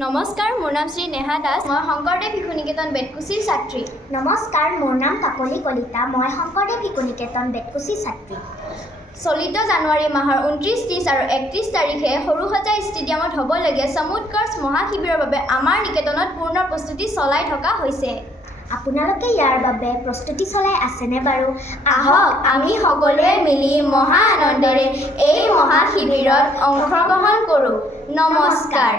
নমস্কাৰ, মোৰ নাম শ্ৰী নেহা দাস। মই শংকৰদেৱ শিশু নিকেতন বেতকুছিৰ ছাত্ৰী। নমস্কাৰ, মোৰ নাম কাকলি কলিতা। মই শংকৰদেৱ শিশু নিকেতন বেতকুছিৰ ছাত্ৰী। চলিত জানুৱাৰী মাহৰ 29, 30 আৰু 31 তাৰিখে সৰুসজাই ষ্টেডিয়ামত হ'বলগীয়া সমুৎকৰ্ষ মহাশিবিৰৰ বাবে আমাৰ নিকেতনত পূৰ্ণ প্ৰস্তুতি চলাই থকা হৈছে। আপোনালোকে ইয়াৰ বাবে প্ৰস্তুতি চলাই আছেনে বাৰু? আহক আমি সকলোৱে মিলি মহা আনন্দেৰে এই মহাশিবিৰত অংশগ্ৰহণ কৰোঁ। নমস্কাৰ।